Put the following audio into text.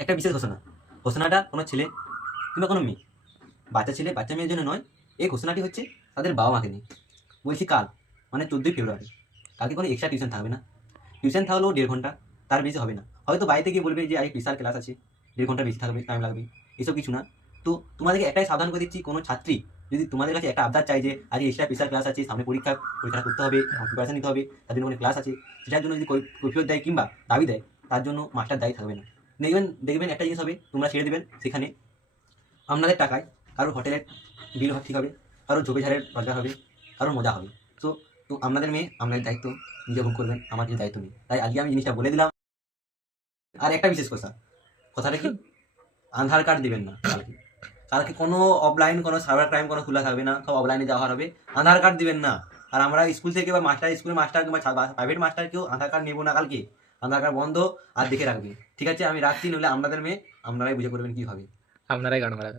একটা বিশেষ ঘোষণা। ঘোষণাটা কোনো ছেলে কিংবা কোনো মেয়ে, বাচ্চা ছেলে বাচ্চা মেয়ের জন্য নয়। এই ঘোষণাটি হচ্ছে তাদের বাবা মাকে নিয়ে। বলছি কাল, মানে 14ই ফেব্রুয়ারি, কালকে কোনো এক্সট্রা টিউশন থাকবে না। টিউশন থাকলেও 1.5 ঘন্টা, তার বেশি হবে না। হয়তো বাড়িতে গিয়ে বলবে যে আজ বিশাল ক্লাস আছে, 1.5 ঘন্টা বেশি থাকবে, টাইম লাগবে, এসব কিছু না। তো তোমাদেরকে একটাই সাবধান করে দিচ্ছি, কোনো ছাত্রী যদি তোমাদের কাছে একটা আবদার চাই যে আজ এক্সট্রা স্পেশাল ক্লাস আছে, সামনে পরীক্ষা করতে হবে, প্রিপারেশন নিতে হবে, তার জন্য কোনো ক্লাস আছে, সেটার জন্য যদি কৈফিয়ত দেয় কিংবা দাবি দেয়, তার জন্য মাস্টার দায়ী থাকবে না। দেখবেন একটা জিনিস হবে, তোমরা ছেড়ে দেবেন সেখানে আপনাদের টাকায় কারোর হোটেলের বিল ঠিক হবে, কারোর ঝোপে ঝাড়ের রোজগার হবে, কারোর মজা হবে। তো তো আপনাদের মেয়ে আপনাদের দায়িত্ব নিজে ভোগ করবেন, আমার কিছু দায়িত্ব নেই। তাই আজকে আমি জিনিসটা বলে দিলাম। আর একটা বিশেষ কথাটা কি, আধার কার্ড দিবেন না কালকে। কালকে কোনো অফলাইন কোনো সাইবার ক্রাইম কোনো খোলা থাকবে না, সব অফলাইনে যাওয়া হবে। আধার কার্ড দিবেন না। আর আমরা স্কুল থেকে বা স্কুলের মাস্টার কিংবা প্রাইভেট মাস্টার কেউ আধার কার্ড নেবো না কালকে। আধার কার্ড বন্ধ, আর দেখে রাখবে। ঠিক আছে, আমি রাখছি, নইলে আপনাদের মেয়ে আপনারাই বুঝে করবেন কি হবে। আপনারাই গান মারা